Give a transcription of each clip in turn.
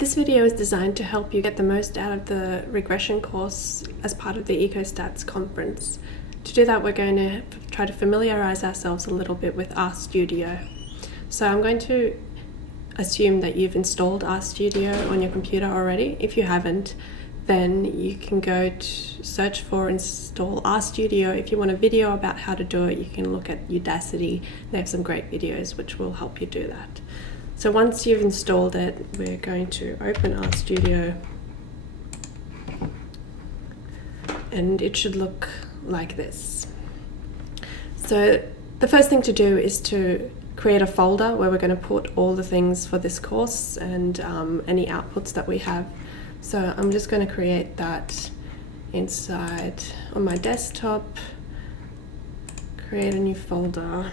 This video is designed to help you get the most out of the regression course as part of the EcoStats conference. To do that, we're going to try to familiarize ourselves a little bit with RStudio. So I'm going to assume that you've installed RStudio on your computer already. If you haven't, then you can go to search for install RStudio. If you want a video about how to do it, you can look at Udacity. They have some great videos which will help you do that. So once you've installed it, we're going to open RStudio, and it should look like this. So the first thing to do is to create a folder where we're going to put all the things for this course and any outputs that we have. So I'm just going to create that inside on my desktop, create a new folder.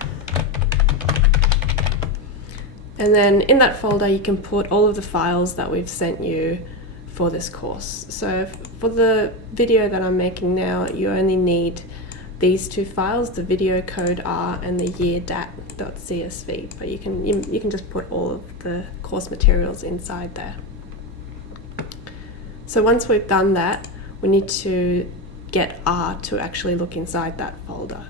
And then in that folder, you can put all of the files that we've sent you for this course. So for the video that I'm making now, you only need these two files, the video code R and the yeardat.csv, but you can just put all of the course materials inside there. So once we've done that, we need to get R to actually look inside that folder.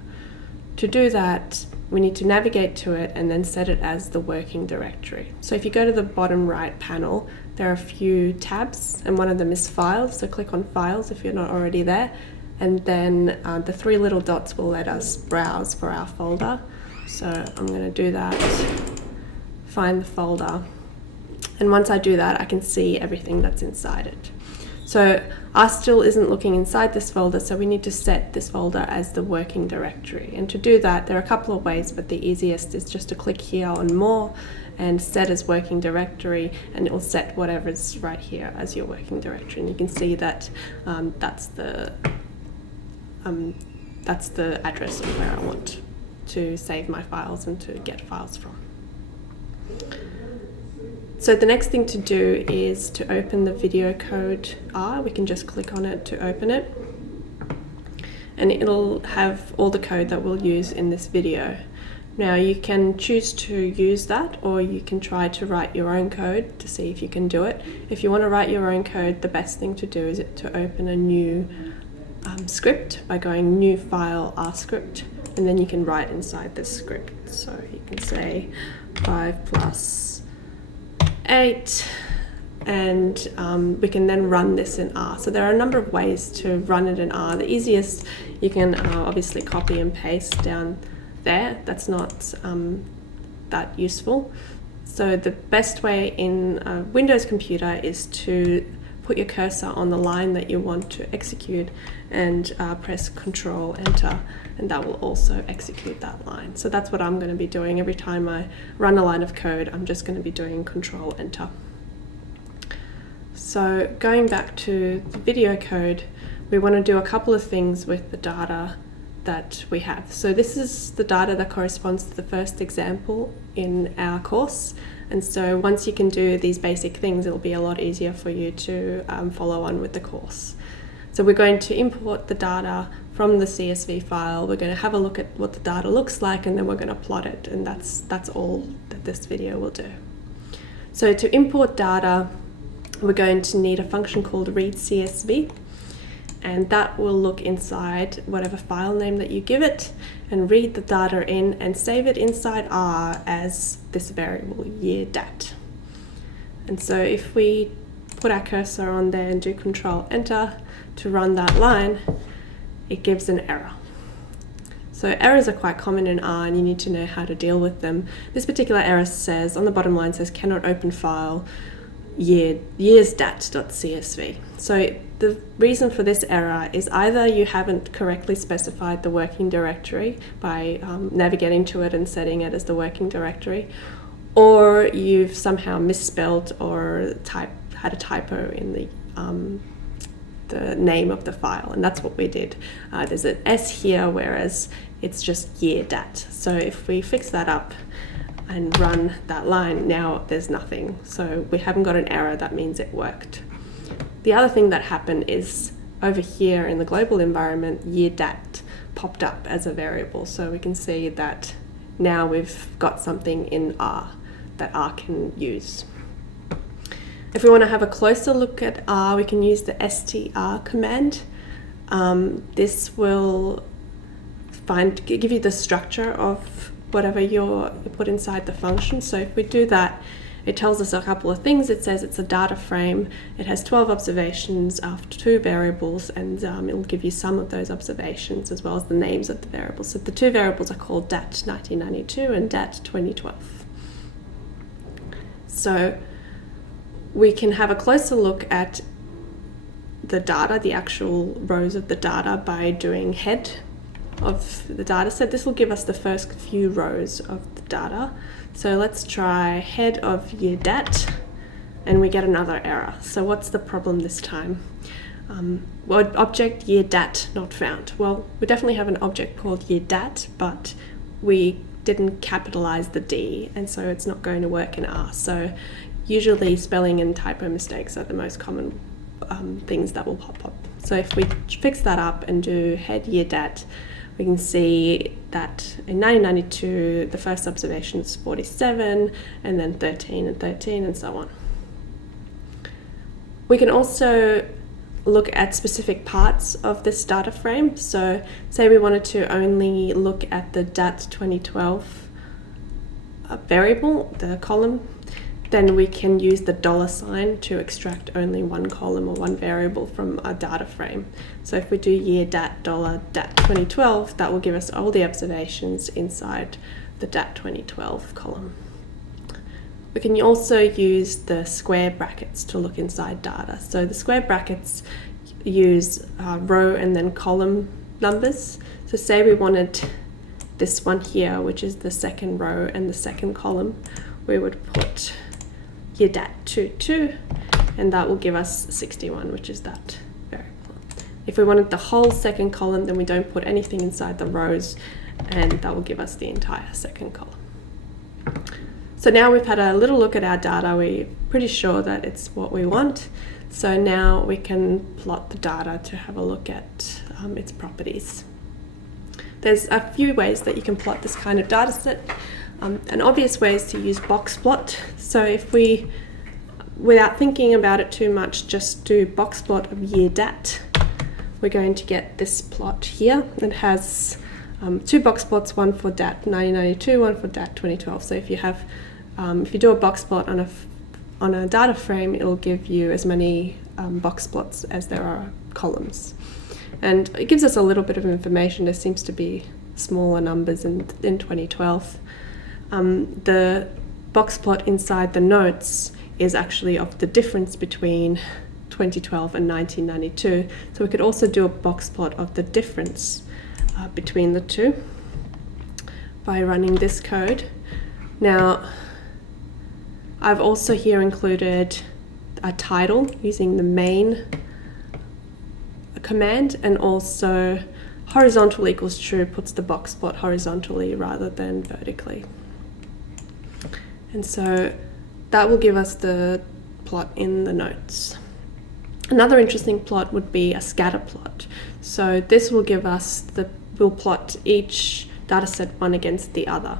To do that, we need to navigate to it and then set it as the working directory. So if you go to the bottom right panel, there are a few tabs, and one of them is Files. So click on Files if you're not already there, and then the three little dots will let us browse for our folder. So I'm going to do that, find the folder, and once I do that, I can see everything that's inside it. So R still isn't looking inside this folder, so we need to set this folder as the working directory. And to do that, there are a couple of ways, but the easiest is just to click here on More and set as working directory, and it will set whatever's right here as your working directory. And you can see that that's the address of where I want to save my files and to get files from. So the next thing to do is to open the video code R. We can just click on it to open it, and it'll have all the code that we'll use in this video. Now you can choose to use that, or you can try to write your own code to see if you can do it. If you want to write your own code, the best thing to do is to open a new script by going New File RScript, and then you can write inside this script. So you can say 5 plus 8, and we can then run this in R. So there are a number of ways to run it in R. The easiest, you can obviously copy and paste down there. That's not that useful. So the best way in a Windows computer is to put your cursor on the line that you want to execute and press Control Enter, and that will also execute that line. So that's what I'm going to be doing every time I run a line of code. I'm just going to be doing Control Enter. So going back to the video code, we want to do a couple of things with the data that we have. So this is the data that corresponds to the first example in our course. And so once you can do these basic things, it'll be a lot easier for you to follow on with the course. So we're going to import the data from the CSV file. We're going to have a look at what the data looks like, and then we're going to plot it. And that's all that this video will do. So to import data, we're going to need a function called readCSV. And that will look inside whatever file name that you give it and read the data in and save it inside R as this variable yeardat. And so if we put our cursor on there and do Control Enter to run that line, it gives an error. So errors are quite common in R, and you need to know how to deal with them. This particular error says, on the bottom line says, cannot open file yearsdat.csv. So the reason for this error is either you haven't correctly specified the working directory by navigating to it and setting it as the working directory, or you've somehow misspelled or had a typo in the name of the file, and that's what we did. There's an S here, whereas it's just yeardat. So if we fix that up and run that line, now there's nothing. So we haven't got an error. That means it worked. The other thing that happened is over here in the global environment, yeardat popped up as a variable. So we can see that now we've got something in R that R can use. If we want to have a closer look at R, we can use the str command. This will give you the structure of whatever you put inside the function. So if we do that, it tells us a couple of things. It says it's a data frame. It has 12 observations after 2 variables, and it'll give you some of those observations as well as the names of the variables. So the 2 variables are called DAT 1992 and DAT 2012. So we can have a closer look at the data, the actual rows of the data, by doing head of the data set. This will give us the first few rows of the data. So let's try head of year DAT, and we get another error. So what's the problem this time? Object year DAT not found. Well, we definitely have an object called year DAT, but we didn't capitalize the D, and so it's not going to work in R. So usually spelling and typo mistakes are the most common things that will pop up. So if we fix that up and do head year DAT, we can see that in 1992 the first observation is 47, and then 13 and 13 and so on. We can also look at specific parts of this data frame. So say we wanted to only look at the DAT 2012 variable, the column, then we can use the $sign to extract only one column or one variable from a data frame. So if we do year DAT $DAT 2012, that will give us all the observations inside the DAT 2012 column. We can also use the square brackets to look inside data. So the square brackets use row and then column numbers. So say we wanted this one here, which is the second row and the second column, we would put year DAT 22, and that will give us 61, which is that variable. If we wanted the whole second column, then we don't put anything inside the rows, and that will give us the entire second column. So now we've had a little look at our data, we're pretty sure that it's what we want. So now we can plot the data to have a look at its properties. There's a few ways that you can plot this kind of data set. An obvious way is to use box plot. So if we, without thinking about it too much, just do box plot of year DAT, we're going to get this plot here. It has 2 box plots, one for DAT 1992, one for DAT 2012. So if you have, if you do a box plot on a data frame, it'll give you as many box plots as there are columns. And it gives us a little bit of information. There seems to be smaller numbers in 2012. The box plot inside the notes is actually of the difference between 2012 and 1992. So we could also do a box plot of the difference between the two by running this code. Now, I've also here included a title using the main command, and also horizontal equals true puts the box plot horizontally rather than vertically. And so that will give us the plot in the notes. Another interesting plot would be a scatter plot. So this will give us we'll plot each data set one against the other,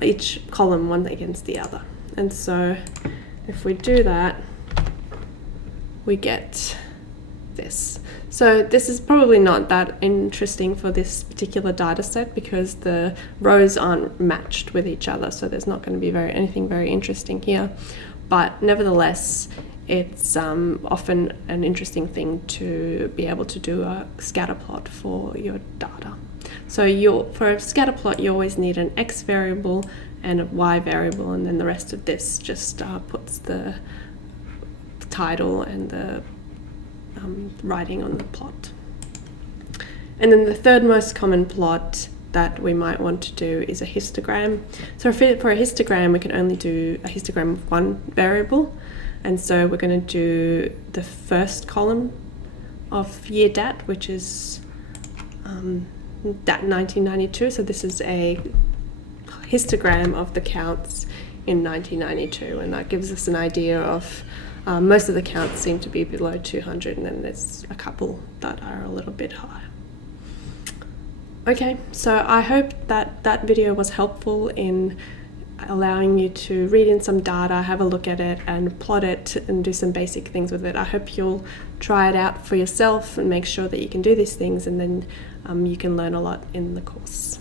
each column one against the other. And so if we do that, we get this. So this is probably not that interesting for this particular data set because the rows aren't matched with each other, so there's not going to be anything very interesting here. But nevertheless, it's often an interesting thing to be able to do a scatter plot for your data. So for a scatter plot, you always need an X variable and a Y variable, and then the rest of this just puts the title and the writing on the plot. And then the third most common plot that we might want to do is a histogram. So for a histogram, we can only do a histogram of one variable. And so we're going to do the first column of year DAT, which is DAT 1992. So this is a histogram of the counts in 1992, and that gives us an idea of most of the counts seem to be below 200, and then there's a couple that are a little bit higher. Okay, so I hope that that video was helpful in allowing you to read in some data, have a look at it and plot it and do some basic things with it. I hope you'll try it out for yourself and make sure that you can do these things, and then you can learn a lot in the course.